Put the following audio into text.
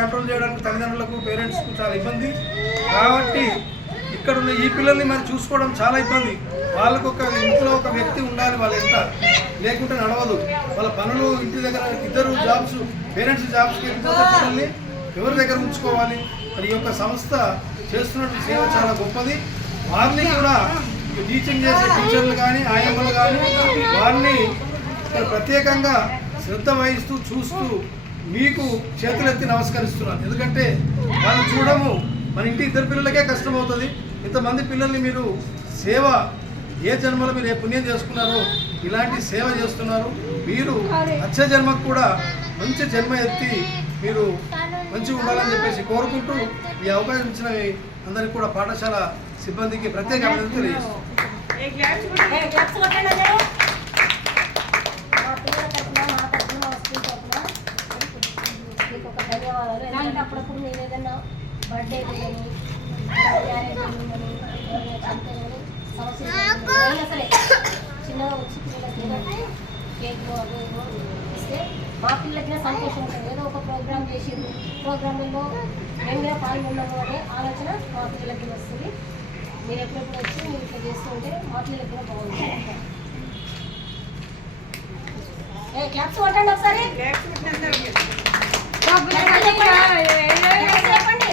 Control చేయడానికి తల్లిదండ్రులకు పేరెంట్స్కు చాలా ఇబ్బంది. కాబట్టి ఇక్కడ ఉన్న ఈ పిల్లల్ని మనం చూసుకోవడం చాలా ఇబ్బంది. వాళ్ళకు ఒక ఇంట్లో ఒక వ్యక్తి ఉండాలి, వాళ్ళ ఇంట లేకుంటే నడవదు. వాళ్ళ పనులు ఇంటి దగ్గర ఇద్దరు జాబ్స్, పేరెంట్స్ జాబ్స్కి వెళ్ళిపోతే పిల్లల్ని ఎవరి దగ్గర ఉంచుకోవాలి? మరి ఈ యొక్క సంస్థ చేస్తున్న సేవ చాలా గొప్పది. వారిని కూడా టీచింగ్ చేసే టీచర్లు కానీ ఆయమ్మలు కానీ వారిని ప్రత్యేకంగా శ్రద్ధ వహిస్తూ చూస్తూ మీకు చేతులెత్తి నమస్కరిస్తున్నాను. ఎందుకంటే వాళ్ళు చూడము, మన ఇంటి ఇద్దరు పిల్లలకే కష్టమవుతుంది. ఇంతమంది పిల్లల్ని మీరు సేవ ఏ జన్మలో మీరు ఏ పుణ్యం చేసుకున్నారో ఇలాంటి సేవ చేస్తున్నారు. మీరు వచ్చే జన్మకు కూడా మంచి జన్మ ఎత్తి మీరు మంచిగా ఉండాలని చెప్పేసి కోరుకుంటూ ఈ అవకాశం ఇచ్చిన అందరికీ కూడా పాఠశాల సిబ్బందికి ప్రత్యేక అభినందనలు తెలియజేస్తున్నాను. అప్పుడప్పుడు నేను ఏదైనా బర్త్డే సరే చిన్నగా వచ్చి పిల్లలకి కేక్ అవి ఇస్తే మా పిల్లలకి సంతోషం ఉంటుంది. ఏదో ఒక ప్రోగ్రామ్ చేసింది, ప్రోగ్రాంలో మేము కూడా పాల్గొన్నాము అనే ఆలోచన మా పిల్లలకి వస్తుంది. మీరు ఎప్పుడెప్పుడు వచ్చి మీరు ఇట్లా చేస్తుంటే మా పిల్లలకి కూడా బాగుంటుంది. క్లాప్స్ కొట్టండి ఒకసారి.